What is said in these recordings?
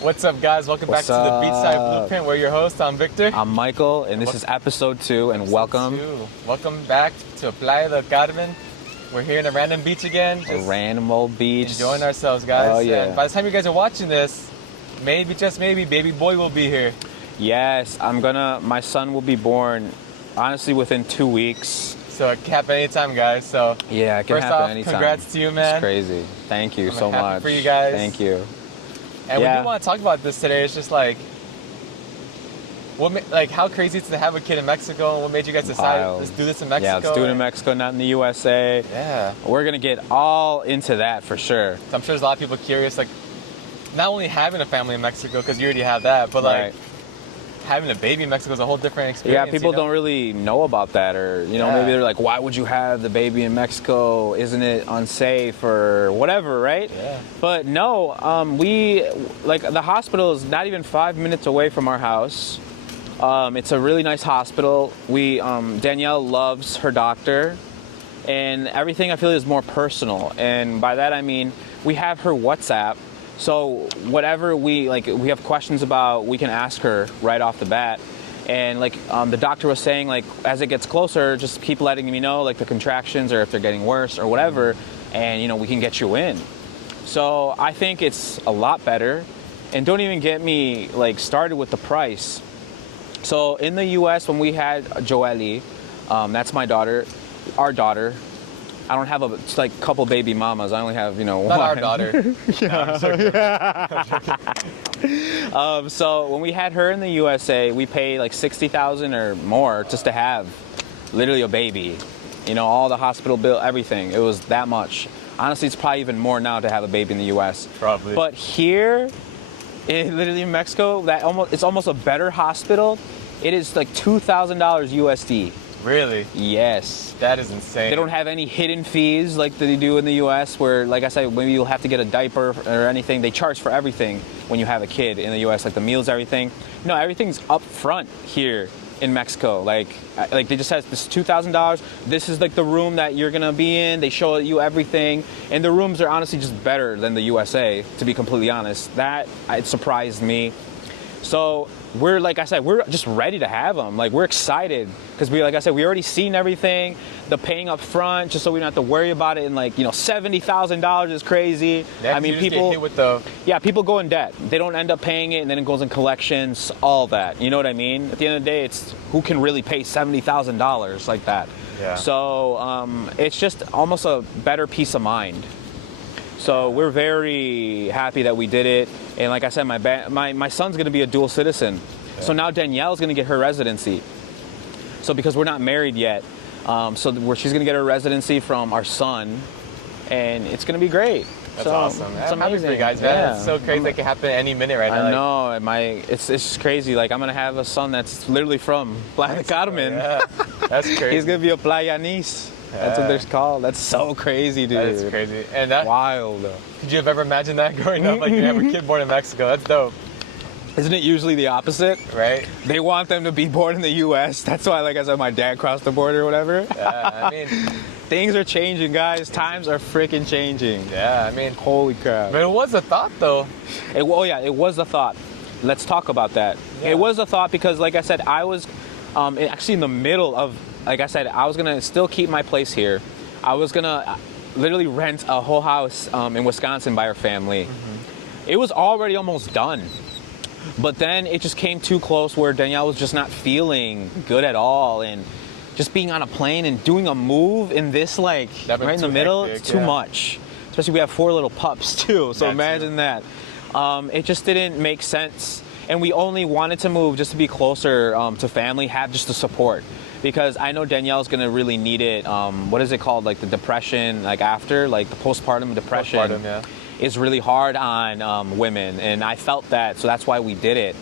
What's up, guys? Welcome back to the Beachside Blueprint. We're your hosts. I'm Victor. I'm Michael, and this is episode 2, and welcome. Welcome back to Playa del Carmen. We're here in a random beach again. A random old beach. Enjoying ourselves, guys. Oh, yeah. And by the time you guys are watching this, maybe, just maybe, baby boy will be here. Yes, my son will be born, honestly, within 2 weeks. So it can happen anytime, guys. So yeah, it can first happen off, anytime. Congrats to you, man. It's crazy. Thank you I'm so happy much. for you guys. Thank you. And we do want to talk about this today. It's just like, how crazy it's to have a kid in Mexico. What made you guys decide, let's do this in Mexico? Yeah, let's do it in Mexico, not in the USA. Yeah. We're going to get all into that for sure. So I'm sure there's a lot of people curious, like, not only having a family in Mexico, because you already have that, but like, having a baby in Mexico is a whole different experience. Yeah, people don't really know about that, or maybe they're like, why would you have the baby in Mexico? Isn't it unsafe or whatever, right? Yeah. But no, the hospital is not even 5 minutes away from our house. It's a really nice hospital. Danielle loves her doctor, and everything I feel is more personal. And by that I mean we have her WhatsApp. So whatever we have questions about, we can ask her right off the bat. And the doctor was saying, as it gets closer, just keep letting me know, the contractions or if they're getting worse or whatever, and we can get you in. So I think it's a lot better. And don't even get me started with the price. So in the U.S., when we had Joely, that's my daughter, our daughter. I don't have a couple baby mamas. I only have one. Not our daughter. So when we had her in the USA, we paid $60,000 or more just to have literally a baby. All the hospital bill, everything. It was that much. Honestly, it's probably even more now to have a baby in the U.S. Probably. But here, literally in Mexico, it's almost a better hospital. It is $2,000 USD. Really? Yes. That is insane. They don't have any hidden fees like they do in the U.S. where, like I said, maybe you'll have to get a diaper or anything. They charge for everything when you have a kid in the U.S., the meals, everything. No, everything's up front here in Mexico. They just have this $2,000. This is the room that you're going to be in. They show you everything. And the rooms are honestly just better than the USA, to be completely honest. It surprised me. So we're, we're just ready to have them. We're excited because we already seen everything. The paying up front, just so we don't have to worry about it. And $70,000 is crazy. Yeah, I mean, people get hit with people go in debt. They don't end up paying it, and then it goes in collections. All that. You know what I mean? At the end of the day, it's who can really pay $70,000 like that. Yeah. So it's just almost a better peace of mind. So we're very happy that we did it. And like I said, my son's going to be a dual citizen. Yeah. So now Danielle's going to get her residency. So because we're not married yet, she's going to get her residency from our son. And it's going to be great. That's awesome. It's amazing for you guys, man. Yeah. It's so crazy. It can happen any minute right now. I know. It's just crazy. I'm going to have a son that's literally from Playa del Carmen. Yeah. That's crazy. He's going to be a Playanese. That's what they're called. That's so crazy, dude. That is crazy. And that wild. Could you have ever imagined that growing up? You have a kid born in Mexico. That's dope. Isn't it usually the opposite? Right. They want them to be born in the U.S. That's why, like I said, my dad crossed the border or whatever. Yeah, I mean, things are changing, guys. Times are freaking changing. Yeah, I mean, holy crap. But it was a thought, though. It was a thought. Let's talk about that. Yeah. It was a thought because, like I said, I was actually in the middle of. Like I said, I was gonna still keep my place here. I was gonna literally rent a whole house in Wisconsin by our family. Mm-hmm. It was already almost done. But then it just came too close where Danielle was just not feeling good at all. And just being on a plane and doing a move in this, right in the middle, it's too much. Especially we have 4 little pups too. So imagine that. It just didn't make sense. And we only wanted to move just to be closer to family, have just the support. Because I know Danielle's going to really need it. What is it called? The depression, after, the postpartum depression is really hard on women. And I felt that, so that's why we did it.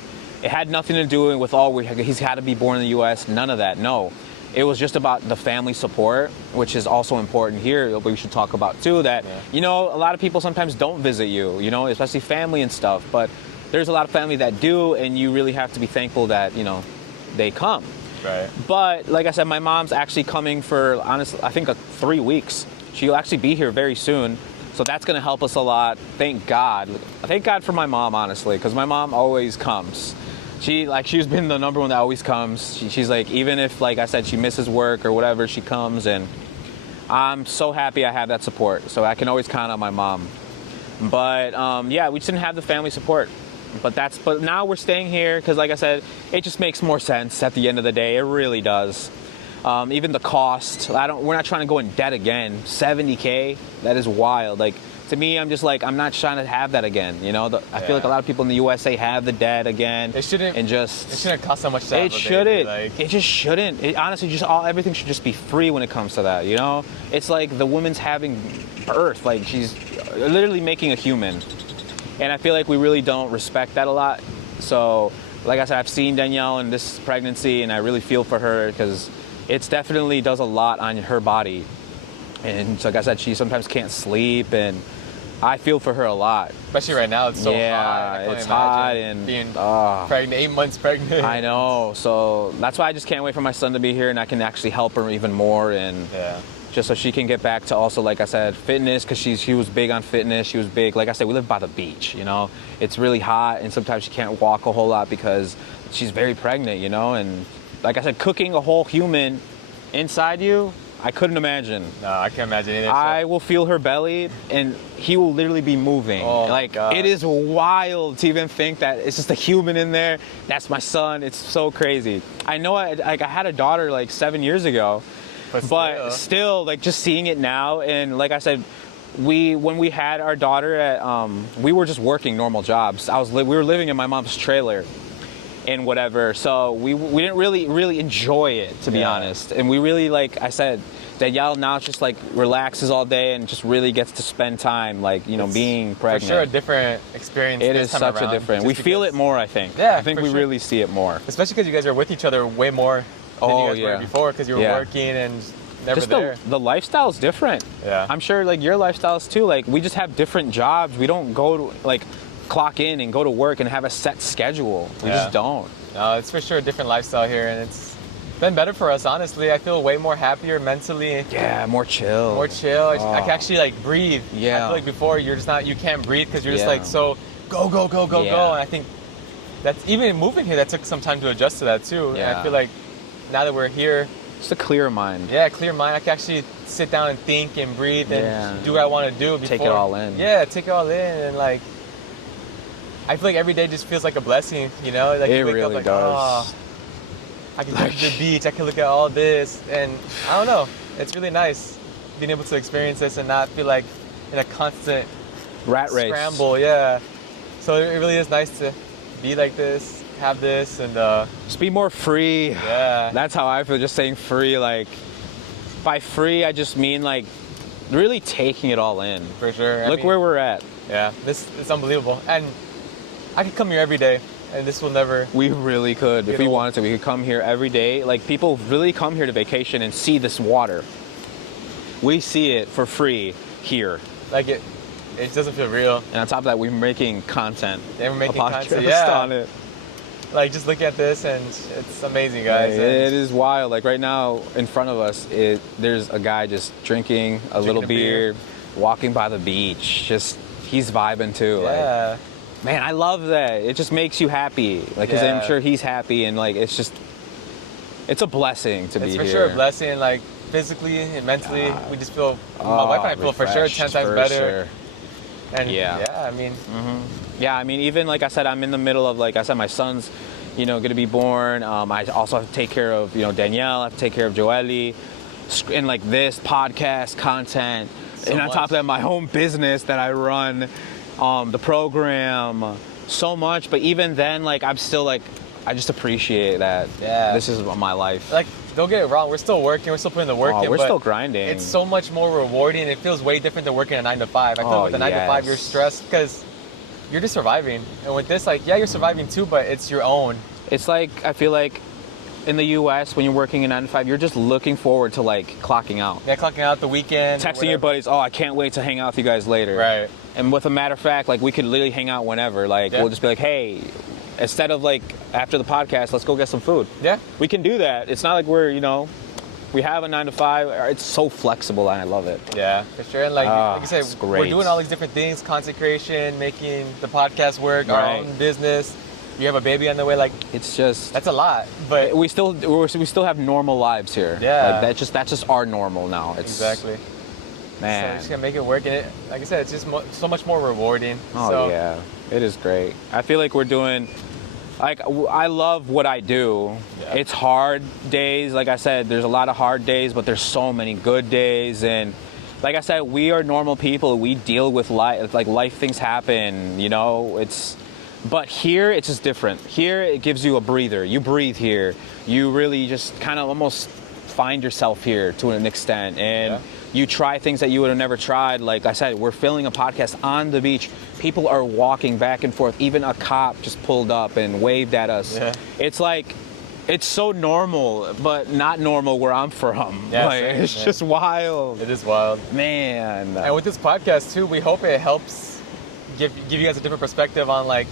It had nothing to do with, he's had to be born in the U.S., none of that, no. It was just about the family support, which is also important here, but we should talk about too, that, a lot of people sometimes don't visit you, especially family and stuff. But there's a lot of family that do, and you really have to be thankful that, they come. Right. But like I said, my mom's actually coming for, honestly, I think 3 weeks. She'll actually be here very soon. So that's going to help us a lot. Thank God. Thank God for my mom, honestly, because my mom always comes. She's been the number one that always comes. She's like, even if, like I said, she misses work or whatever, she comes, and I'm so happy I have that support. So I can always count on my mom. But yeah, we just didn't have the family support. But now we're staying here because, like I said, it just makes more sense at the end of the day. It really does. Even the cost. We're not trying to go in debt again. $70K. That is wild. Like, to me, I'm just like, I'm not trying to have that again. You know, I feel like a lot of people in the USA have the debt again. It shouldn't. And just. It shouldn't cost so much to have It a baby, shouldn't. like. It just shouldn't. It honestly everything should just be free when it comes to that. You know, it's like the woman's having birth. Like, she's literally making a human. And I feel like we really don't respect that a lot. So, like I said, I've seen Danielle in this pregnancy, and I really feel for her because it definitely does a lot on her body. And so, like I said, she sometimes can't sleep, and I feel for her a lot. Especially right now, it's so hot. Yeah, it's hot and being pregnant, 8 months pregnant. I know. So that's why I just can't wait for my son to be here, and I can actually help her even more, and just so she can get back to also, like I said, fitness, because she was big on fitness. She was big. Like I said, we live by the beach. You know, it's really hot, and sometimes she can't walk a whole lot because she's very pregnant. You know, and like I said, cooking a whole human inside you, I couldn't imagine. No, I can't imagine either. I will feel her belly, and he will literally be moving. Oh, like, God. It is wild to even think that it's just a human in there. That's my son. It's so crazy. I know I had a daughter like 7 years ago, but still, like, just seeing it now, and like I said, when we had our daughter we were just working normal jobs. We were living in my mom's trailer and whatever, so we didn't really enjoy it, to be honest. And we really, like I said, Danielle now just like relaxes all day and just really gets to spend time, like, you know, being pregnant. For sure, a different experience. It is such a different. We feel it more, I think. Yeah, I think we really see it more. Especially because you guys are with each other way more than you guys were before, because you were working and never just there. The lifestyle is different. Yeah. I'm sure, like, your lifestyles too. Like, we just have different jobs. We don't go to, like, clock in and go to work and have a set schedule. We just don't. No, it's for sure a different lifestyle here, and it's been better for us, honestly. I feel way more happier mentally. Yeah, more chill. More chill. I can actually, like, breathe. Yeah. I feel like before you're just not, you can't breathe because you're just like, so go, go, go, go, go. And I think that's, even moving here, that took some time to adjust to that too. Yeah. And I feel like now that we're here, just a clear mind. Yeah, clear mind. I can actually sit down and think and breathe and do what I want to do before. Take it all in. Yeah, take it all in, and like, I feel like every day just feels like a blessing, you know? Like, it you wake really up like, does. oh, I can go to the beach, I can look at all this, and I don't know. It's really nice being able to experience this and not feel like in a constant rat race. Scramble, yeah. So it really is nice to be like this, have this, and just be more free. Yeah. That's how I feel, just saying free. Like, by free, I just mean, like, really taking it all in. For sure. Look where we're at. Yeah, it's unbelievable. And I could come here every day, and this will never... We really could. If we wanted to, we could come here every day. Like, people really come here to vacation and see this water. We see it for free here. Like, it doesn't feel real. And on top of that, we're making content. Yeah, we're making content, on it. Like, just look at this, and it's amazing, guys. Yeah, it is wild. Like, right now, in front of us, there's a guy just drinking a little beer, walking by the beach. Just, he's vibing too. Yeah. Like, man, I love that. It just makes you happy. Like, because I'm sure he's happy, and, like, it's just, it's a blessing to be here. It's for sure a blessing, like, physically and mentally. We just feel, my wife and I feel for sure 10 times better. Sure. And I mean. Yeah, I mean, even like I said, I'm in the middle of, like I said, my son's, you know, going to be born. I also have to take care of, you know, Danielle. I have to take care of Joely. And like this podcast content. And on top of that, my home business that I run, the program, so much. But even then, like, I'm still like, I just appreciate that. Yeah. This is my life. Like, don't get it wrong. We're still working. We're still putting the work in. We're still grinding. It's so much more rewarding. It feels way different than working a 9 to 5. I feel like with a 9 to 5, you're stressed because you're just surviving. And with this, like, yeah, you're surviving too, but it's your own. It's like, I feel like in the U.S., when you're working a 9 to 5, you're just looking forward to, like, clocking out. Yeah, clocking out the weekend. Texting your buddies, oh, I can't wait to hang out with you guys later. Right. And with a matter of fact, like, we could literally hang out whenever. Like, we'll just be like, hey, instead of, like, after the podcast, let's go get some food. Yeah. We can do that. It's not like we're, you know, We have a 9 to 5. It's so flexible, and I love it. Yeah, for sure. And like you said, it's great. we're doing all these different things: content creation, making the podcast work, our own business. You have a baby on the way. Like it's just that's a lot, but we still have normal lives here. Yeah, like that's just our normal now. It's, exactly. Man, so just gonna make it work, and like I said, it's just so much more rewarding. Oh so. Yeah, it is great. I feel like we're doing. Like, I love what I do. Yeah. It's hard days. Like I said, there's a lot of hard days, but there's so many good days. And like I said, we are normal people. We deal with life. Like, life things happen, you know? But here, it's just different. Here, it gives you a breather. You breathe here. You really just kind of almost find yourself here to an extent. And you try things that you would have never tried. Like I said, we're filming a podcast on the beach. People are walking back and forth. Even a cop just pulled up and waved at us. Yeah. It's like, it's so normal, but not normal where I'm from. Yeah, like, same, it's just wild. It is wild. Man. And with this podcast too, we hope it helps give you guys a different perspective on like,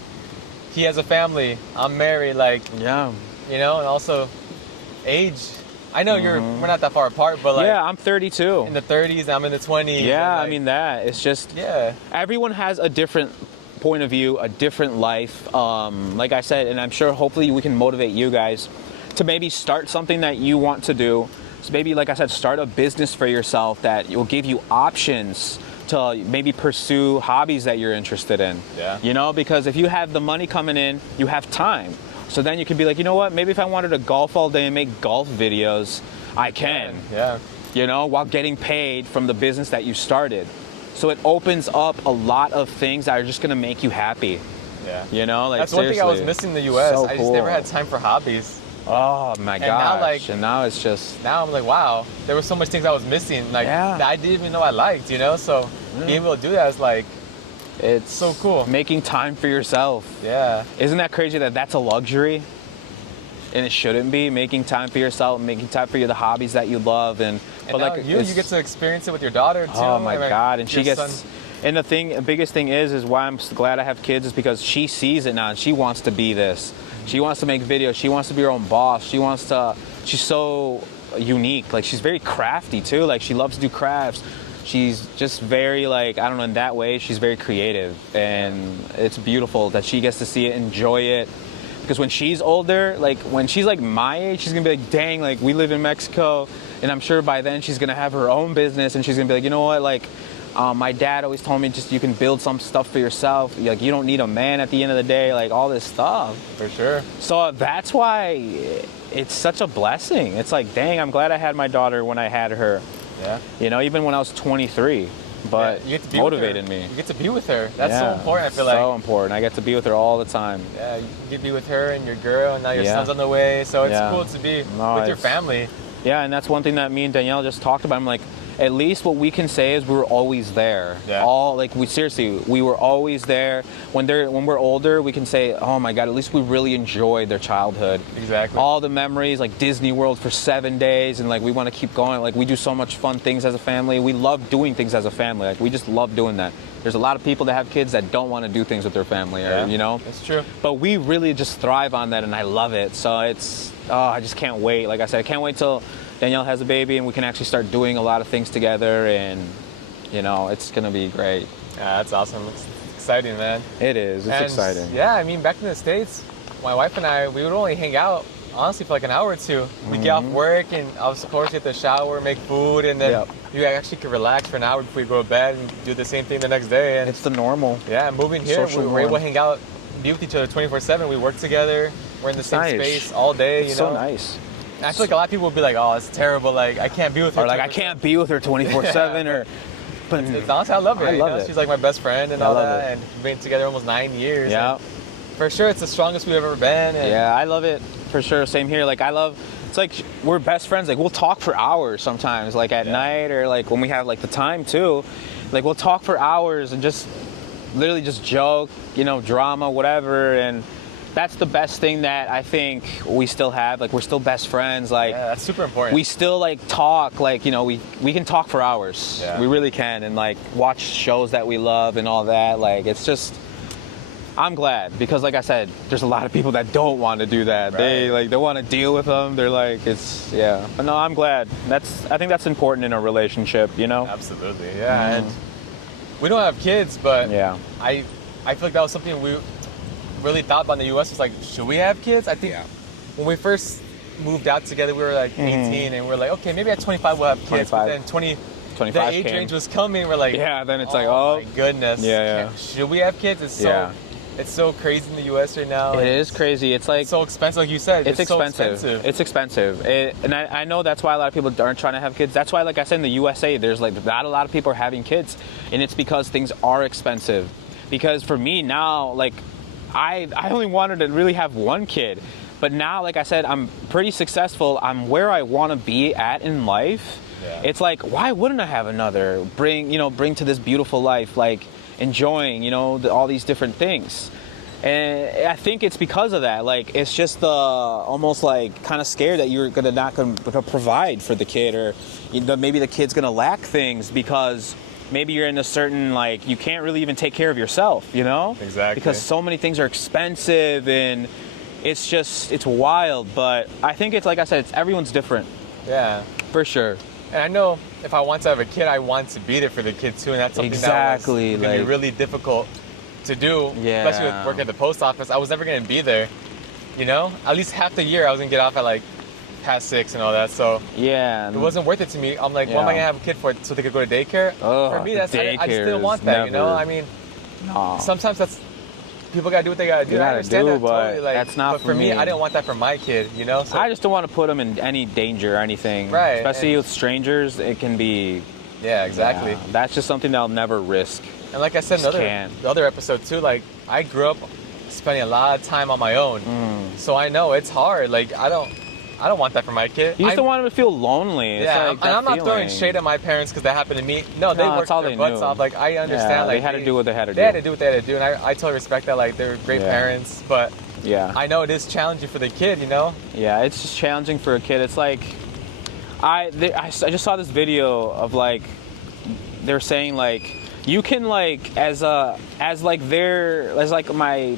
he has a family, I'm married, like, yeah, you know, and also age. I know we're not that far apart, but like, yeah, I'm 32. In the 30s, I'm in the 20s. Yeah, like, I mean that. It's just, yeah. Everyone has a different point of view, a different life. Like I said, and I'm sure hopefully we can motivate you guys to maybe start something that you want to do. So maybe, like I said, start a business for yourself that will give you options to maybe pursue hobbies that you're interested in. Yeah. You know, because if you have the money coming in, you have time. So then you can be like, you know what, maybe if I wanted to golf all day and make golf videos, I can. Yeah. You know, while getting paid from the business that you started. So it opens up a lot of things that are just going to make you happy. Yeah. You know, like that's seriously. one thing I was missing in the U.S. So I just never had time for hobbies. Oh my gosh. And now it's just... Now I'm like, wow, there were so much things I was missing, like, that I didn't even know I liked, you know? So being able to do that is like, it's so cool. Making time for yourself. Yeah. Isn't that crazy that that's a luxury? And it shouldn't be. Making time for yourself, making time for the hobbies that you love. And but like you get to experience it with your daughter too. Oh my God. And she gets... Son. And the biggest thing is why I'm glad I have kids is because she sees it now and she wants to be this. She wants to make videos. She wants to be her own boss. She's so unique. Like, she's very crafty too. Like, she loves to do crafts. She's just very, like, I don't know, in that way, she's very creative. And it's beautiful that she gets to see it, enjoy it. Because when she's older, like, when she's like my age, she's gonna be like, dang, like, we live in Mexico. And I'm sure by then she's gonna have her own business and she's gonna be like, you know what, like, my dad always told me just you can build some stuff for yourself. Like, you don't need a man at the end of the day, like all this stuff. For sure. So that's why it's such a blessing. It's like, dang, I'm glad I had my daughter when I had her. Yeah. You know, even when I was 23. But you get to be motivated me. You get to be with her. That's so important, I feel like. So important. I get to be with her all the time. Yeah, you get to be with her and your girl, and now your son's on the way. So it's cool to be with your family. Yeah, and that's one thing that me and Danielle just talked about. I'm like, at least what we can say is we were always there. Yeah. We were always there. When we're older, we can say, oh my God, at least we really enjoyed their childhood. Exactly. All the memories, like Disney World for 7 days, and like we want to keep going. Like, we do so much fun things as a family. We love doing things as a family. Like, we just love doing that. There's a lot of people that have kids that don't want to do things with their family, you know? That's true. But we really just thrive on that, and I love it. So I just can't wait. Like I said, I can't wait till Danielle has a baby and we can actually start doing a lot of things together, and you know, it's gonna be great. Yeah, that's awesome. It's exciting, man. It is. It's exciting. Yeah, I mean, back in the States, my wife and I, we would only hang out honestly for like an hour or two. We'd get off work and of course get the shower, make food, and then you actually could relax for an hour before you go to bed and do the same thing the next day. And it's the normal. Yeah, moving here, we were able to hang out, be with each other 24/7. We work together. We're in the same space all day. It's you know? so nice. I feel like a lot of people would be like, "Oh, it's terrible. Like, I can't be with her." Or like, I can't be with her 24/7. Or, but it's honestly, I love her. I love it. She's like my best friend and all that, and we've been together almost 9 years. Yeah. For sure, it's the strongest we've ever been. And yeah, I love it for sure. Same here. Like, it's like we're best friends. Like, we'll talk for hours sometimes, like at night, or like when we have like the time too. Like, we'll talk for hours and just literally just joke, you know, drama, whatever, and that's the best thing that I think we still have. Like, we're still best friends. Like, yeah, that's super important. We still like talk. Like, you know, we can talk for hours. Yeah. We really can, and like watch shows that we love and all that. Like, it's just I'm glad because, like I said, there's a lot of people that don't want to do that. Right. They want to deal with them. They're like, yeah. But no, I'm glad. I think that's important in a relationship, you know? Absolutely, yeah. And we don't have kids, but Yeah. I feel like that was something we really thought about in the U.S. was like, should we have kids? I think when we first moved out together, we were like 18, and we are like, okay, maybe at 25 we'll have kids. 25. But then 25 the age range was coming. We're like, then it's like, oh my goodness, should we have kids? It's so crazy in the U.S. right now. It is crazy. It's like so expensive, like you said. It's expensive. So expensive. It's expensive. And I know that's why a lot of people aren't trying to have kids. That's why, like I said, in the USA, there's like not a lot of people are having kids, and it's because things are expensive. Because for me now, like I only wanted to really have one kid, but now, like I said, I'm pretty successful. I'm where I want to be at in life. Yeah. It's like, why wouldn't I have another? Bring to this beautiful life, like enjoying, all these different things. And I think it's because of that. Like, it's just almost like kind of scared that you're not going to provide for the kid, or maybe the kid's going to lack things because maybe you're in a certain, like, you can't really even take care of yourself, Exactly. Because so many things are expensive, and it's wild. But I think it's, like I said, everyone's different. Yeah. For sure. And I know if I want to have a kid, I want to be there for the kid too, and that's something that was going to be really difficult to do, especially with working at the post office. I was never going to be there, At least half the year I was going to get off at like past 6 and all that, so it wasn't worth it to me. I'm like, what am I going to have a kid for? So they could go to daycare? For me, I just didn't want that, I mean, sometimes people got to do what they got to do. I understand that totally. Like, that's not but for me, I didn't want that for my kid, So, I just don't want to put them in any danger or anything. Right. Especially with strangers, it can be... Yeah, exactly. Yeah, that's just something that I'll never risk. And like I said in the other episode too, like I grew up spending a lot of time on my own. So I know it's hard. Like I don't want that for my kid. You just don't want him to feel lonely. Yeah, it's like and I'm not throwing shade at my parents because that happened to me. No, they worked their butts off. Like I understand. Yeah, like they had to do what they had to do. They had to do what they had to do, and I totally respect that. Like they're great parents, but I know it is challenging for the kid. Yeah, it's just challenging for a kid. It's like I just saw this video of like they're saying like you can like as my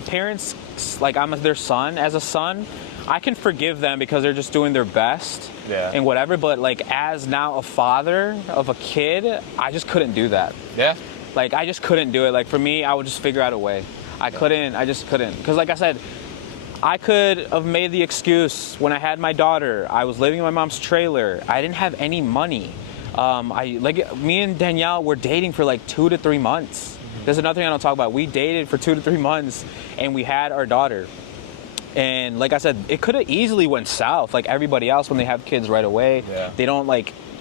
parents, like I'm their son, as a son, I can forgive them because they're just doing their best and whatever, but like as now a father of a kid, I just couldn't do that. Yeah. Like I just couldn't do it. Like for me, I would just figure out a way. I just couldn't. Because like I said, I could have made the excuse when I had my daughter. I was living in my mom's trailer. I didn't have any money. Me and Danielle were dating for like 2 to 3 months. There's another thing I don't talk about. We dated for 2 to 3 months and we had our daughter. And like I said, it could have easily went south like everybody else when they have kids right away. Yeah. They don't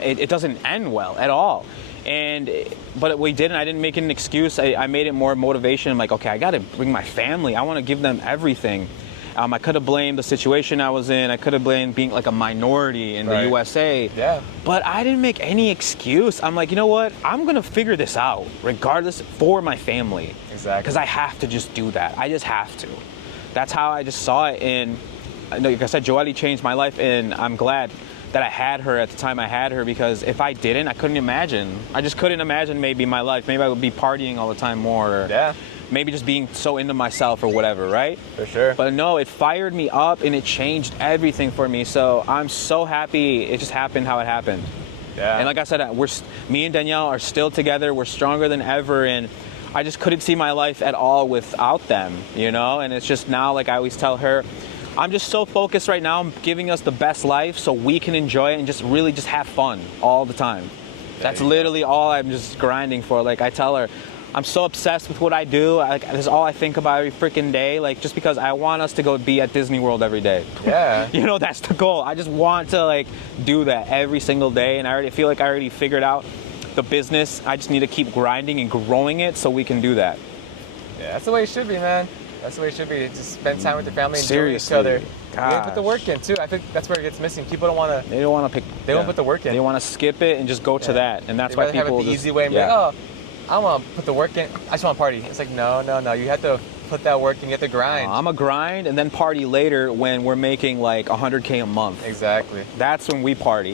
it doesn't end well at all. But we didn't. I didn't make it an excuse. I made it more motivation. I'm like, okay, I got to bring my family. I want to give them everything. I could have blamed the situation I was in. I could have blamed being like a minority in the USA. Yeah. But I didn't make any excuse. I'm like, you know what? I'm going to figure this out regardless for my family. Exactly. Because I have to just do that. I just have to. That's how I just saw it. And like I said, Joelle changed my life. And I'm glad that I had her at the time I had her, because if I didn't, I couldn't imagine. I just couldn't imagine maybe my life. Maybe I would be partying all the time more. Or maybe just being so into myself or whatever, right? For sure. But no, it fired me up and it changed everything for me. So I'm so happy it just happened how it happened. Yeah. And like I said, me and Danielle are still together. We're stronger than ever. And I just couldn't see my life at all without them, And it's just now, like I always tell her, I'm just so focused right now on giving us the best life so we can enjoy it and just really just have fun all the time. That's literally all I'm just grinding for. Like I tell her, I'm so obsessed with what I do. That's all I think about every freaking day. Like just because I want us to go be at Disney World every day. Yeah. That's the goal. I just want to do that every single day. And I already feel like I already figured out the business. I just need to keep grinding and growing it so we can do that. Yeah, that's the way it should be, man. That's the way it should be. Just spend time with your family, enjoy each Seriously. other. They put the work in too. I think that's where it gets missing. People don't want to. They don't want to pick. They don't put the work in. They want to skip it and just go to that, and that's why people have it the easy way and be like, oh, I want to put the work in. I just want to party. It's like no. You have to put that work in. You have to grind. I'm a grind and then party later when we're making like $100K a month. Exactly. That's when we party,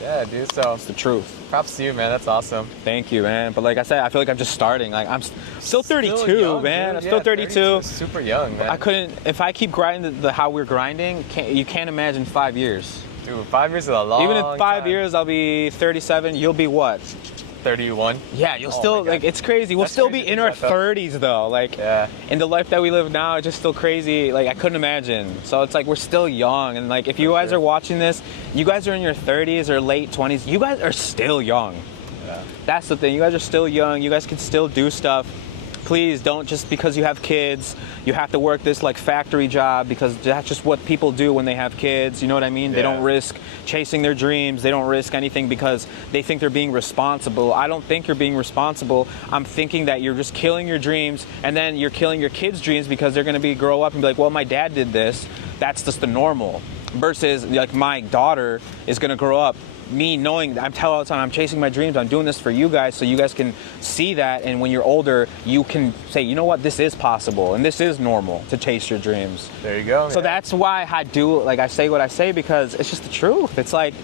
Yeah, dude. So It's the truth. props to you, man. That's awesome. Thank you, man. But like I said, I feel like I'm just starting. Like I'm still 32, young, man. dude. I'm still 32. Is super young, man. I couldn't. If I keep grinding how we're grinding, you can't imagine 5 years. Dude, 5 years is a long. Even in 5 time. years, I'll be 37. You'll be what? 31. Yeah, you'll Oh still my God. like. It's crazy. We'll That's still crazy be to in think our about that. 30s though. Like, Yeah. in the life that we live now, it's just still crazy. Like, I couldn't imagine. So it's like we're still young, and like if you guys sure. are watching this, you guys are in your 30s or late 20s. You guys are still young. Yeah. That's the thing. You guys are still young. You guys can still do stuff. Please don't just because you have kids, you have to work this like factory job because that's just what people do when they have kids. You know what I mean? They Yeah. don't risk chasing their dreams. They don't risk anything because they think they're being responsible. I don't think you're being responsible. I'm thinking that you're just killing your dreams and then you're killing your kids' dreams because they're going to grow up and be like, well, my dad did this. That's just the normal. Versus like my daughter is going to grow up me knowing, I'm telling all the time, I'm chasing my dreams, I'm doing this for you guys so you guys can see that, and when you're older, you can say, you know what, this is possible, and this is normal to chase your dreams. There you go. So that's why I do, like I say what I say, because it's just the truth. It's like,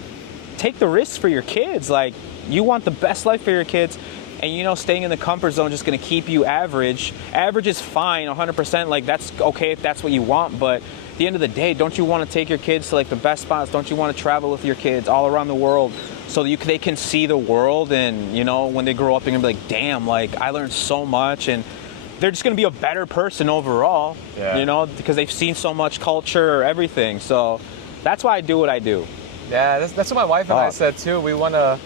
take the risks for your kids. Like, you want the best life for your kids, and you know, staying in the comfort zone is just gonna keep you average. Average is fine, 100%, like that's okay if that's what you want, but at the end of the day, don't you want to take your kids to like the best spots? Don't you want to travel with your kids all around the world so that they can see the world, and you know, when they grow up they're gonna be like, damn, like I learned so much, and they're just gonna be a better person overall. Yeah. You know, because they've seen so much culture or everything. So that's why I do what I do. Yeah, that's what my wife and I said too. We wanna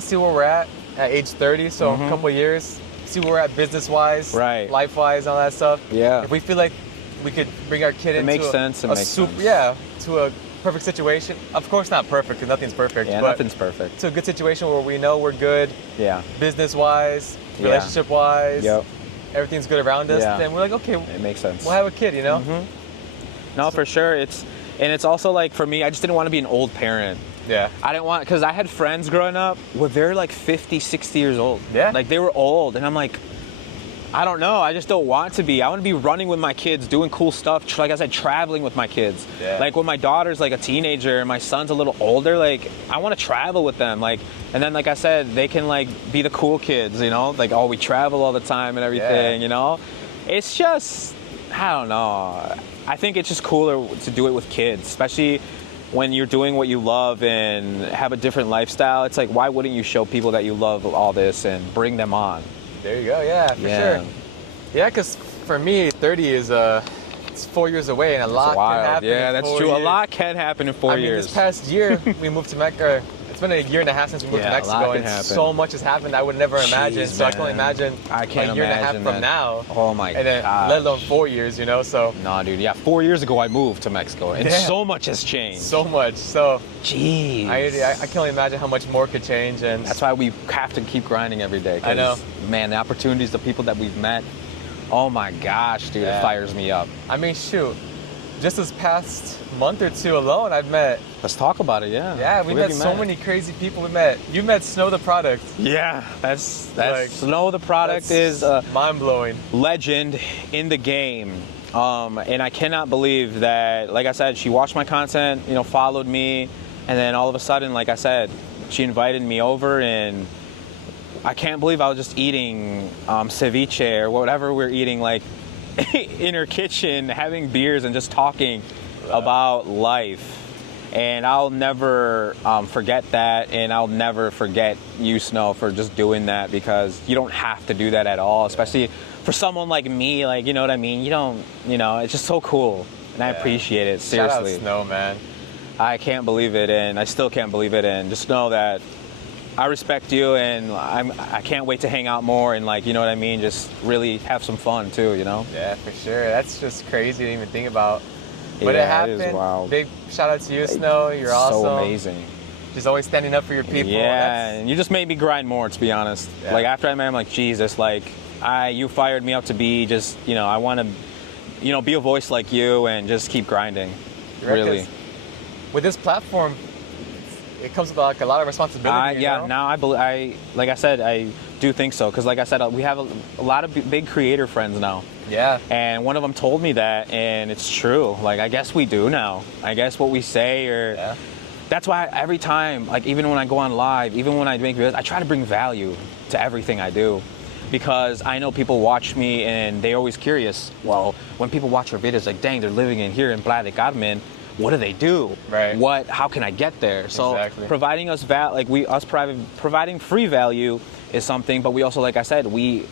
see where we're at age 30, so a couple of years, see where we're at business-wise, Right. life-wise, all that stuff. Yeah. If we feel like we could bring our kid into makes sense, to a perfect situation. Of course, not perfect, because nothing's perfect. Yeah, but nothing's perfect. to a good situation where we know we're good, Yeah. business-wise, Yeah. relationship-wise, Yep. everything's good around us. Yeah. Then we're like, okay, It makes sense. we'll have a kid, you know? No, for sure. It's also like for me, I just didn't want to be an old parent. Yeah. I didn't want, because I had friends growing up where they're like 50, 60 years old. Yeah. Like they were old, and I'm like, I don't know. I just don't want to be. I want to be running with my kids, doing cool stuff. Like I said, traveling with my kids. Yeah. Like when my daughter's like a teenager and my son's a little older, like I want to travel with them. Like, and then like I said, they can like be the cool kids, you know? Like, oh, we travel all the time and everything, Yeah. you know? It's just, I don't know. I think it's just cooler to do it with kids, especially when you're doing what you love and have a different lifestyle. It's like, why wouldn't you show people that you love all this and bring them on? There you go. Yeah, for Yeah. sure. Yeah, because for me, 30 is it's 4 years away, and a lot Wild. can happen. Yeah, in that's 4 true. years. A lot can happen in 4 I mean, years. this past year we moved to Mecca. It's been a year and a half since we moved Yeah, to a Mexico, lot can and happen. so much has happened I would never imagine. Jeez, So I can only man. imagine I can't a year and a half imagine from that. now. Oh my And then, God. let alone 4 years, you know. So No, dude. Yeah, 4 years ago I moved to Mexico, and Yeah. so much has changed. so much. So Jeez. I can only imagine how much more could change, and That's why we have to keep grinding every day. 'cause, I know. Man, the opportunities, the people that we've met. Oh my gosh, dude, Yeah. it fires me up. I mean, shoot, just this past month or two alone, I've met. Let's talk about it. Yeah. Yeah, we Who met have you so many crazy people. You met Snow the product. Yeah, that's Like, Snow the product is mind blowing. legend in the game. And I cannot believe that, like I said, she watched my content, you know, followed me, and then all of a sudden, like I said, she invited me over, and I can't believe I was just eating ceviche or whatever we're eating, like in her kitchen, having beers and just talking about life. And I'll never forget that, and I'll never forget you, Snow, for just doing that, because you don't have to do that at all, especially for someone like me, like, you know what I mean? You don't, you know, it's just so cool, and I Yeah. appreciate it, seriously. Shout out Snow, man. I can't believe it, and I still can't believe it, and just know that I respect you, and I can't wait to hang out more, and like, you know what I mean, just really have some fun too, you know? Yeah, for sure. That's just crazy to even think about. But it Yeah, happened. is wild. Big shout out to you, Snow. You're awesome. So amazing. Just always standing up for your people. Yeah, That's- and you just made me grind more, to be honest. Yeah. Like after I met him, like, Jesus, like you fired me up to be just, you know, I want to, you know, be a voice like you and just keep grinding. Right, Really. 'cause with this platform, it comes with like a lot of responsibility. You Yeah, know? now like I said, I do think so, because like I said, we have a lot of big creator friends now. Yeah. And one of them told me that, and it's true. Like, I guess we do now. I guess what we say, or Yeah. That's why every time, like even when I go on live, even when I make videos, I try to bring value to everything I do. Because I know people watch me and they're always curious. Well, when people watch your videos, like, dang, they're living in here in Playa del Carmen. What do they do? Right. How can I get there? So Exactly. providing us providing free value is something, but we also, like I said, we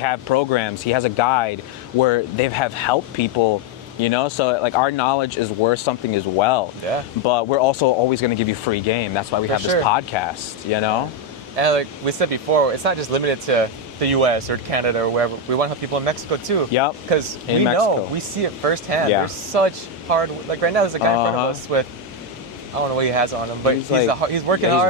have programs. He has a guide where they have helped people, you know, so like our knowledge is worth something as well. Yeah. But we're also always going to give you free game. That's why we have this podcast, you know? And like we said before, it's not just limited to the U.S. or Canada or wherever. We want to help people in Mexico too. Yep. Because we Mexico. know, we see it firsthand. Yeah. There's such hard, like right now there's a guy in front of us with, I don't know what he has on him, but he's working hard. He's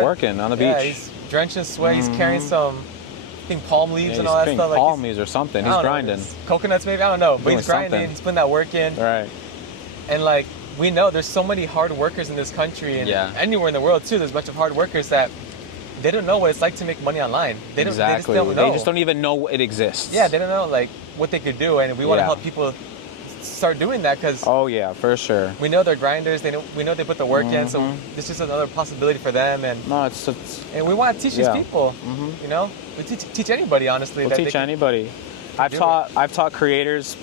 working on the beach. Yeah, he's drenched in sweat. He's carrying some, I think, palm leaves and all that stuff. Palm leaves or something. He's grinding. Coconuts maybe, I don't know. But Doing he's grinding, something. he's putting that work in. Right. And like, we know there's so many hard workers in this country and anywhere in the world too. There's a bunch of hard workers that they don't know what it's like to make money online. They don't. Exactly. They just don't know. They just don't even know it exists. Yeah, they don't know like what they could do, and we want to help people start doing that because. Oh yeah, for sure. We know they're grinders. We know they put the work in, so this is another possibility for them. And no, and we want to teach these people. You know, we teach anybody honestly. We'll teach anybody. I've taught creators,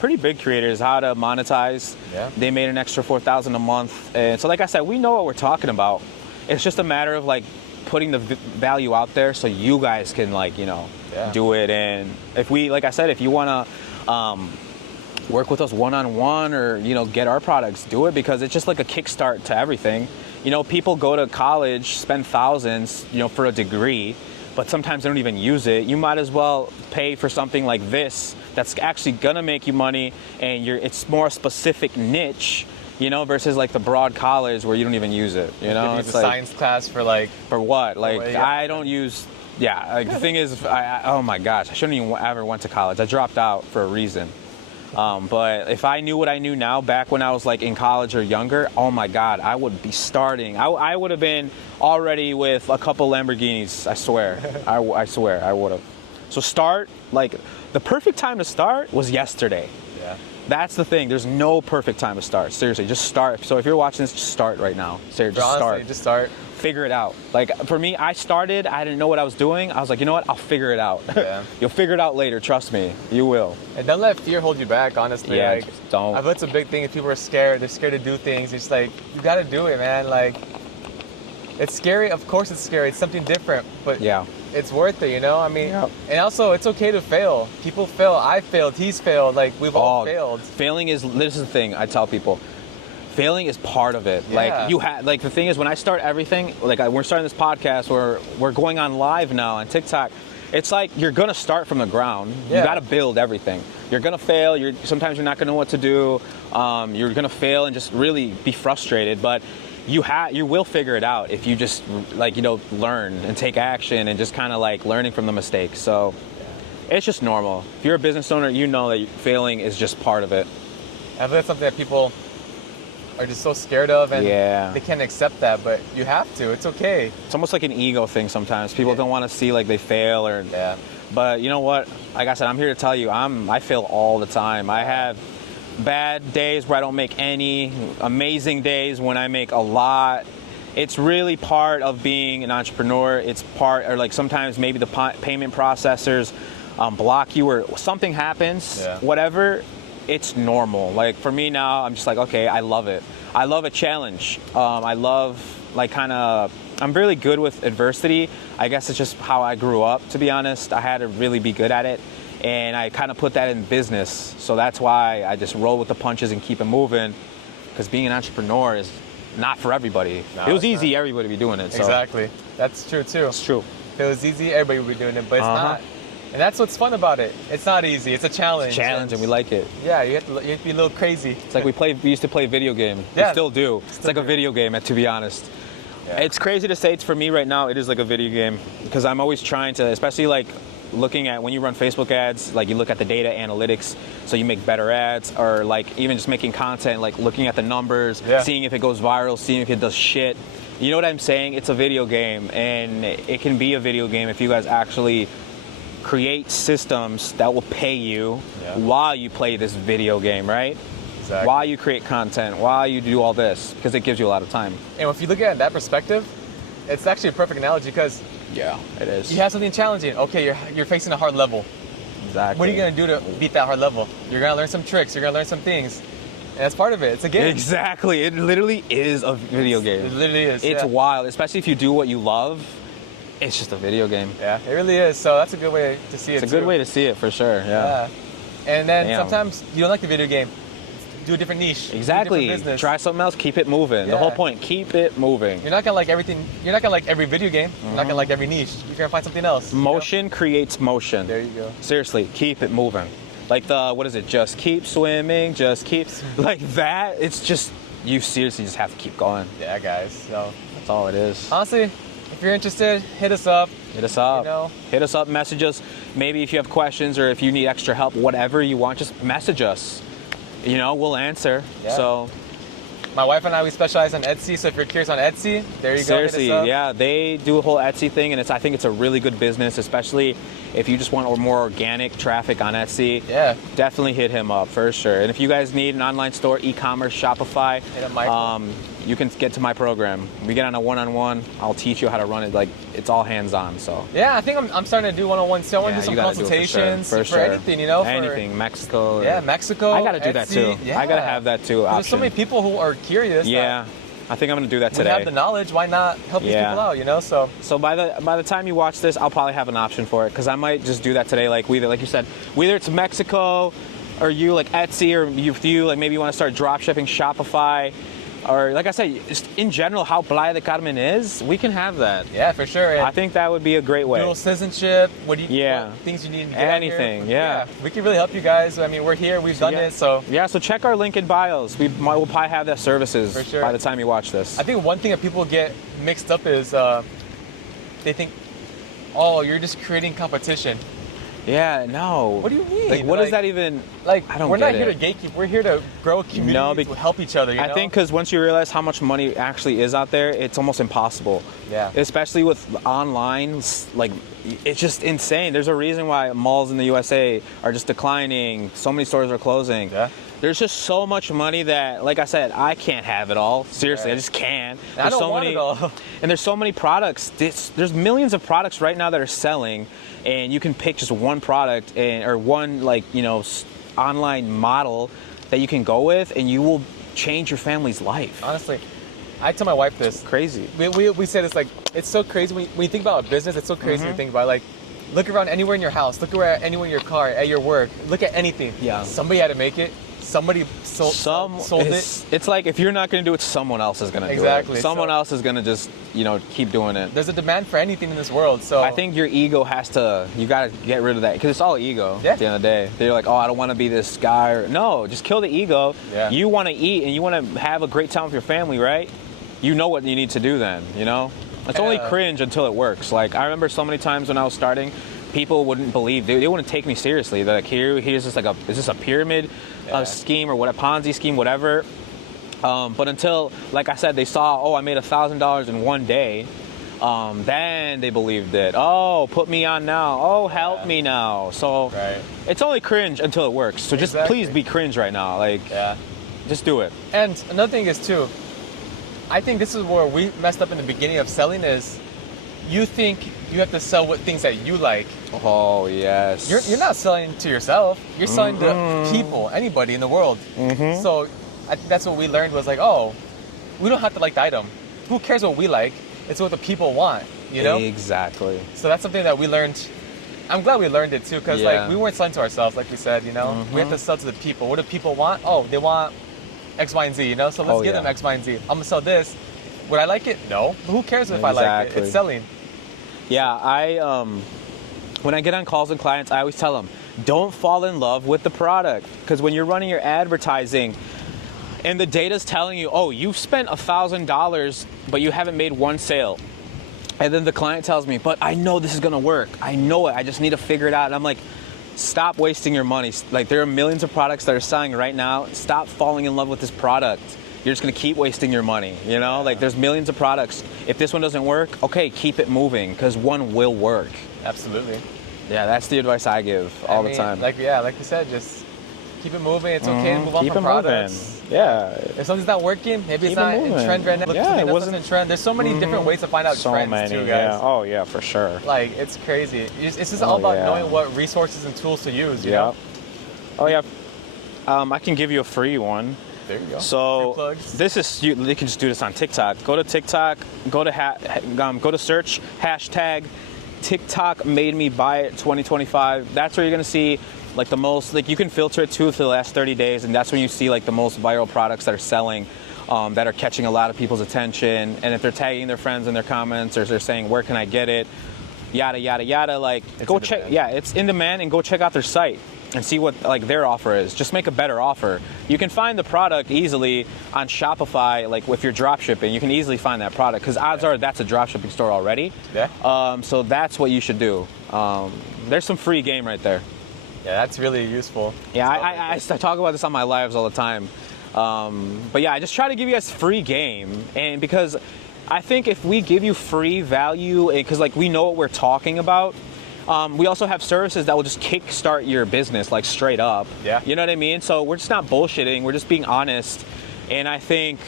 pretty big creators, how to monetize. Yeah. They made an extra $4,000 a month, and so like I said, we know what we're talking about. It's just a matter of like putting the value out there so you guys can like, you know, do it. And if we, like I said, if you want to work with us one-on-one or, you know, get our products, do it, because it's just like a kickstart to everything. You know, people go to college, spend thousands, you know, for a degree, but sometimes they don't even use it. You might as well pay for something like this that's actually gonna make you money, and it's more specific niche, you know, versus like the broad college where you don't even use it, you know? It's a science class for like... For what? Like, I don't use... Yeah, like the thing is, oh my gosh, I shouldn't even ever went to college. I dropped out for a reason. But if I knew what I knew now back when I was like in college or younger, oh my God, I would be starting. I would have been already with a couple Lamborghinis, I swear. I swear, I would have. So start, like, the perfect time to start was yesterday. Yeah. That's the thing. There's no perfect time to start. Seriously, just start. So if you're watching this, just start right now. Seriously, Just start. Figure it out. Like for me, I didn't know what I was doing. I was like, you know what? I'll figure it out. Yeah. You'll figure it out later. Trust me. You will. And don't let fear hold you back, honestly. Yeah, like, just don't. I bet it's a big thing if people are scared. They're scared to do things. It's like, you got to do it, man. Like, it's scary. Of course it's scary. It's something different. But it's worth it, you know? I mean, and also it's okay to fail. People fail. I failed. He's failed. Like, we've all failed. Failing this is the thing I tell people. Failing is part of it. Yeah. Like the thing is, when I start everything, like we're starting this podcast, we're going on live now on TikTok. It's like you're gonna start from the ground. You gotta build everything. You're gonna fail. Sometimes you're not gonna know what to do. You're gonna fail and just really be frustrated. But you will figure it out if you just like, you know, learn and take action and just kind of like learning from the mistakes. So it's just normal. If you're a business owner, you know that failing is just part of it. I think that's something that people are just so scared of, and they can't accept that, but you have to. It's okay. It's almost like an ego thing sometimes. People don't want to see like they fail or but you know what? Like I said, I'm here to tell you, I fail all the time. I have bad days where I don't make any, amazing days when I make a lot. It's really part of being an entrepreneur. It's part, or like sometimes maybe the payment processors block you or something happens, whatever. It's normal. Like for me now, I'm just like, okay, I love it. I love a challenge. I love I'm really good with adversity. I guess it's just how I grew up, to be honest. I had to really be good at it. And I kind of put that in business. So that's why I just roll with the punches and keep it moving. Because being an entrepreneur is not for everybody. No, if it was easy, everybody would be doing it. So. Exactly. That's true too. It's true. If it was easy, everybody would be doing it, but it's not. And that's what's fun about it. It's not easy. It's a challenge. It's a challenge, and we like it. Yeah, you have to be a little crazy. It's like we used to play video game. We still do. It's like a video game, to be honest. Yeah. It's crazy to say it's for me right now. It is like a video game because I'm always trying to, especially like looking at when you run Facebook ads, like you look at the data analytics, so you make better ads, or like even just making content, like looking at the numbers, seeing if it goes viral, seeing if it does shit. You know what I'm saying? It's a video game, and it can be a video game if you guys actually create systems that will pay you while you play this video game, right? Exactly. why you create content, why you do all this, because it gives you a lot of time. And if you look at it in that perspective, it's actually a perfect analogy because Yeah, it is. you have something challenging. Okay, you're facing a hard level. Exactly. What are you going to do to beat that hard level? You're going to learn some tricks. You're going to learn some things. And that's part of it. It's a game. Exactly. It literally is a video game. It literally is. It's yeah. wild, especially if you do what you love. It's just a video game. Yeah, it really is. So that's a good way to see it. It's a good way to see it for sure. Yeah. And then Damn. sometimes you don't like the video game. Do a different niche. Exactly. Do a different business. Try something else. Keep it moving. The Yeah. whole point. Keep it moving. You're not gonna like everything. You're not gonna like every video game. You're not gonna like every niche. You're gonna find something else. you know? Motion creates motion. There you go. Seriously, keep it moving. Like what is it? Just keep swimming. Just keep like that. It's just you seriously just have to keep going. Yeah, guys. So That's all it is. honestly, if you're interested, hit us up. Hit us up. You know? Hit us up. Message us. Maybe if you have questions or if you need extra help, whatever you want, just message us. You know, we'll answer. Yeah. So My wife and I, we specialize on Etsy. So if you're curious on Etsy, there you seriously, go. Hit us up. yeah, they do a whole Etsy thing, and I think it's a really good business, especially if you just want more organic traffic on Etsy. Yeah. Definitely hit him up for sure. And if you guys need an online store, e-commerce, Shopify, Hit up Michael. you can get to my program. We get on a one-on-one. I'll teach you how to run it. Like it's all hands-on. So Yeah, I think I'm starting to do one-on-one. So I want to do some you gotta do it consultations for sure. anything, you know. For, anything, Mexico. Yeah, Mexico. I gotta do that Etsy. too. Yeah. I gotta have that too. There's Option. so many people who are curious. Yeah, I think I'm gonna do that We today. have the knowledge. Why not help these Yeah. people out? You know. So So by the time you watch this, I'll probably have an option for it because I might just do that today. Like like you said, whether it's Mexico or you like Etsy or you like maybe you want to start drop shipping Shopify, or like I said, just in general how Playa de Carmen is, we can have that. yeah, for sure. And I think that would be a great way. dual citizenship. What do you? Yeah. What things you need to get out here. Anything, yeah. We can really help you guys. I mean, we're here. We've done yeah. it. So Yeah, so check our link in bios. We'll probably have that services For sure. by the time you watch this. I think one thing that people get mixed up is they think, oh, you're just creating competition. Yeah, no. What do you mean? Like, what does that even? Like, I don't we're not get here it. to gatekeep. We're here to grow a community No, to help each other. You I know? think because once you realize how much money actually is out there, it's almost impossible. Yeah. Especially with online, like it's just insane. There's a reason why malls in the USA are just declining. So many stores are closing. Yeah. There's just so much money that, like I said, I can't have it all. Seriously, I Right. just can't. I There's don't so want many, it all. and there's so many products. There's millions of products right now that are selling, and you can pick just one product or one online model that you can go with, and you will change your family's life. Honestly, I tell my wife this. Crazy. We say this, like, it's so crazy when you think about a business. It's so crazy Mm-hmm. to think about, like, look around anywhere in your house, look around anywhere in your car, at your work, look at anything. Yeah. Somebody had to make it. Somebody sold it. It's like if you're not going to do it, someone else is going to do Exactly. it. Someone So- else is going to just, keep doing it. There's a demand for anything in this world. So I think your ego you got to get rid of that because it's all ego Yeah. at the end of the day. They're like, oh, I don't want to be this guy. No, just kill the ego. Yeah. You want to eat and you want to have a great time with your family, right? You know what you need to do then, It's only Yeah. cringe until it works. Like, I remember so many times when I was starting, people wouldn't believe, they wouldn't take me seriously. They're like, here's just is this a pyramid scheme or what, a Ponzi scheme, whatever. But until, like I said, they saw, oh, I made $1,000 in one day. Then they believed it. Oh, put me on now. Oh, help me now. So Right. it's only cringe until it works. So just Exactly. please be cringe right now. Like, Yeah. just do it. And another thing is too, I think this is where we messed up in the beginning of selling is you think you have to sell what things that you like. Oh, yes. You're not selling to yourself. You're selling to people, anybody in the world. So I think that's what we learned was like, oh, we don't have to like the item. Who cares what we like? It's what the people want, Exactly. So that's something that we learned. I'm glad we learned it too, because Yeah. like we weren't selling to ourselves, like we said. We have to sell to the people. What do people want? Oh, they want X, Y, and Z. So let's give them X, Y, and Z. I'm gonna sell this. Would I like it? No. But who cares if I like it? Exactly. It's selling. Yeah, when I get on calls with clients, I always tell them, don't fall in love with the product. Because when you're running your advertising and the data's telling you, oh, you've spent $1,000, but you haven't made one sale. And then the client tells me, but I know this is gonna work. I know it, I just need to figure it out. And I'm like, stop wasting your money. Like, there are millions of products that are selling right now. Stop falling in love with this product. You're just gonna keep wasting your money, Like, there's millions of products. If this one doesn't work, okay, keep it moving, because one will work. Absolutely. Yeah, that's the advice I give all the I mean, time. Like you said, just keep it moving. It's okay to move on Keep from it moving. products. Yeah. If something's not working, maybe Keep it's not it in moving. trend right now. Look, Yeah, it something that's wasn't in trend. There's so many different ways to find out So trends many, too, guys. yeah. Oh, yeah, for sure. Like, it's crazy. It's just Oh, all about yeah. knowing what resources and tools to use, you know? Oh, yeah. I can give you a free one. There you go. So Free plugs. this is you can just do this on TikTok. Go to TikTok. Go to search hashtag TikTok made me buy it 2025. That's where you're gonna see like the most. Like you can filter it too for the last 30 days, and that's when you see like the most viral products that are selling. That are catching a lot of people's attention, and if they're tagging their friends in their comments or they're saying where can I get it, yada yada yada, like go check. Yeah, it's in demand, and go check out their site and see what like their offer is. Just make a better offer. You can find the product easily on Shopify. Like if you're drop shipping, you can easily find that product because odds are that's a drop shipping store already. Yeah. So that's what you should do. There's some free game right there. Yeah, that's really useful. Yeah, I talk about this on my lives all the time. But yeah, I just try to give you guys free game, and because I think if we give you free value, because like we know what we're talking about, we also have services that will just kickstart your business like straight up. Yeah. You know what I mean? So we're just not bullshitting. We're just being honest, and I think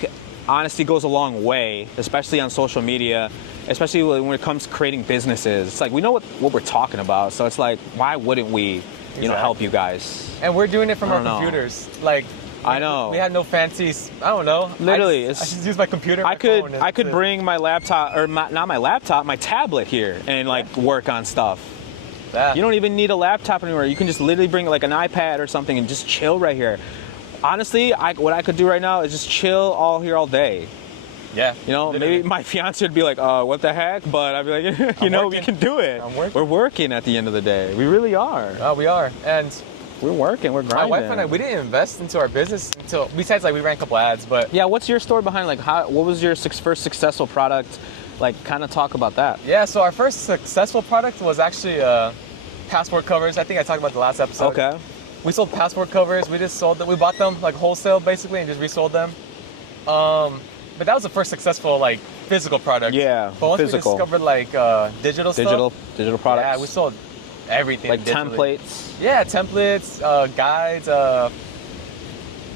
honesty goes a long way, especially on social media, especially when it comes to creating businesses. It's like we know what we're talking about, so it's like why wouldn't we, help you guys? And we're doing it from our I don't know. computers. Like, I know. We had no fancies. I don't know. Literally, I just use my computer. I my phone, and could that's it. bring my laptop, or not my laptop, my tablet here, and like work on stuff. Yeah. You don't even need a laptop anymore. You can just literally bring like an iPad or something and just chill right here. Honestly, what I could do right now is just chill all day. Yeah. Maybe literally. my fiance would be like, what the heck? But I'd be like, we working. can do it. I'm working. We're working at the end of the day. We really are. Oh, we are. And We're working. We're my grinding. wife and I, we didn't invest into our business until, besides like we ran a couple ads, but Yeah, what's your story behind like what was your first successful product? Like kind of talk about that. yeah, so our first successful product was actually passport covers. I think I talked about the last episode. Okay. We sold passport covers. We just sold them. We bought them like wholesale basically and just resold them. But that was the first successful like physical product. Yeah, But once physical. we discovered like digital stuff. Digital products. Yeah, we sold everything. like digitally. templates. Yeah, templates, guides.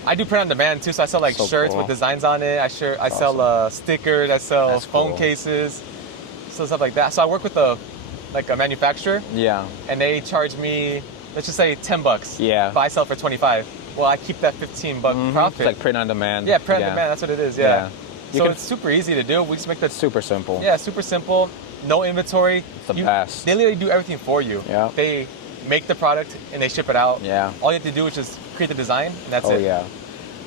I do print on demand too, so I sell like So shirts cool. with designs on it. I sell awesome. stickers. I sell That's phone cool. cases, so stuff like that. So I work with a manufacturer, Yeah. and they charge me, let's just say $10. Yeah. But I sell for 25. Well, I keep that $15 profit. It's like print on demand. yeah, print on demand. That's what it is. Yeah. Yeah. You So can- it's super easy to do. We just make that. Super simple. Yeah, super simple. No inventory. The best. They literally do everything for you. Yeah. They make the product and they ship it out. Yeah. All you have to do is just create the design, and that's Oh it. yeah.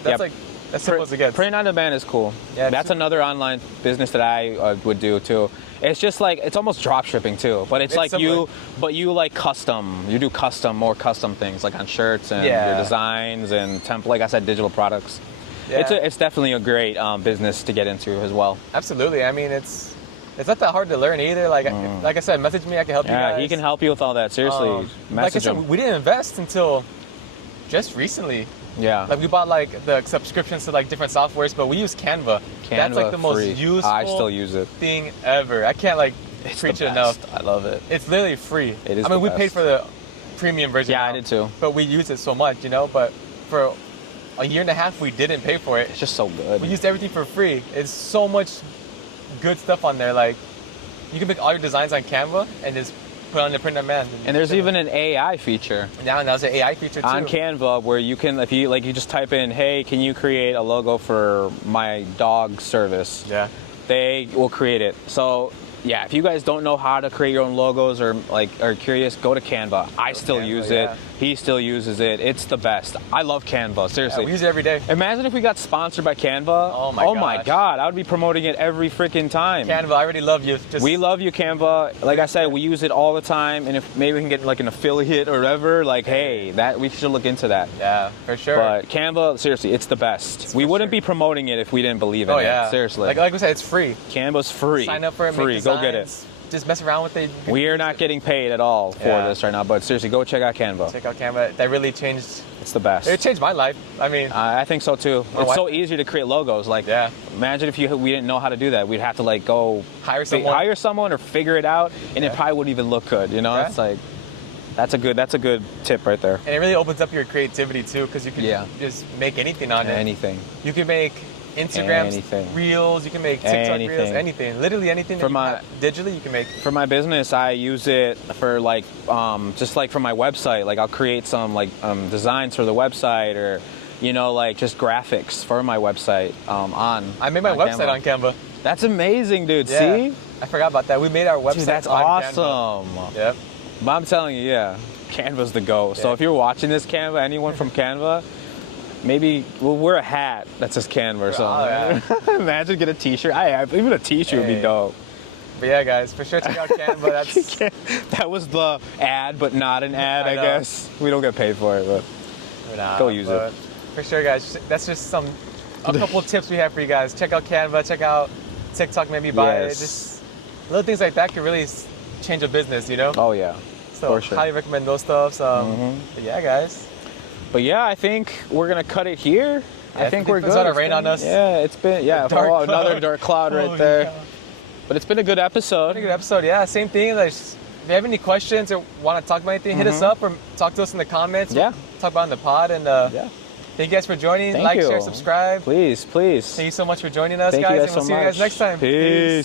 That's Yep. like as simple as it gets. Print on demand is cool. Yeah, That's super- another online business that I would do too. It's just like it's almost drop shipping too, but it's It's like similar. you like custom. You do more custom things like on shirts and Yeah. your designs and like I said, digital products. Yeah. It's definitely a great business to get into as well. Absolutely. I mean, it's not that hard to learn either. Like I said, message me. I can help you Yeah, guys. he can help you with all that. Seriously, Like I message said, him. we didn't invest until just recently. Yeah. Like we bought like the subscriptions to like different softwares, but we use Canva. That's like the most free. useful I still use it. thing ever. I can't like It's preach the it enough. best. I love it. It's literally free. It is I mean, the we best. paid for the premium version. Yeah, I now, did too. But we use it so much, But for a year and a half, we didn't pay for it. It's just so good. We used everything for free. It's so much good stuff on there. Like you can make all your designs on Canva and just put on the print on demand. And there's even an AI feature now there's an AI feature too. on Canva where you can, if you just type in, hey, can you create a logo for my dog service? Yeah. They will create it. So yeah, if you guys don't know how to create your own logos or are curious, go to Canva. I still Canva, use yeah. it. He still uses it. It's the best. I love Canva. Yeah, Seriously. we use it every day. Imagine if we got sponsored by Canva. Oh my gosh. God, I would be promoting it every freaking time. Canva, I already love you. Just We love you, Canva. Like I said, we use it all the time, and if maybe we can get like an affiliate or whatever, like hey, that we should look into that. Yeah, for sure. But Canva, seriously, it's the best. We for wouldn't sure. be promoting it if we didn't believe in oh it. yeah, Seriously. Like we said, it's free. Canva's free. Sign up for it. Free. Make Go get it. designs, Just mess around with it. We are not getting paid at all for Yeah. this right now, but seriously, go check out Canva. Check out Canva. That really changed. It's the best. It changed my life. I mean, I think so too. My It's wife- so easy to create logos. Like, Yeah. imagine if we didn't know how to do that. We'd have to like go hire someone. hire someone or figure it out, and it Yeah. probably wouldn't even look good. Yeah. It's like That's a good tip right there. And it really opens up your creativity too, because you can just make anything on it. Anything. You can make Instagram reels, you can make TikTok reels, anything. Literally anything that digitally you can make. For my business, I use it for like, just like for my website. Like I'll create some like designs for the website, or like just graphics for my website I made my website on Canva. That's amazing, dude. Yeah. See? I forgot about that. We made our website Dude, that's on awesome. Canva. Yep. But I'm telling you, Canva's the go. So if you're watching this, Canva, anyone from Canva, maybe we'll wear a hat that says Canva or something. Oh, imagine get a t-shirt. Even a t-shirt would be dope. But yeah, guys, for sure check out Canva. That was the ad, but not an ad, I guess. We don't get paid for it, but go use it. For sure, guys. That's just a couple tips we have for you guys. Check out Canva. Check out TikTok. Maybe buy it. Just little things like that can really change a business, Oh, yeah. So for sure. highly recommend those stuff. But yeah, guys. But yeah, I think we're going to cut it here. I think we're good. It's going to rain on us. Yeah, it's been, another dark cloud right there. But it's been a good episode. Yeah. Same thing. Like, if you have any questions or want to talk about anything, hit us up or talk to us in the comments. Yeah. We'll talk about it in the pod. And thank you guys for joining. Thank you. Share, subscribe. Please. Thank you so much for joining us, Thank guys. you And we'll see you guys next time. Peace.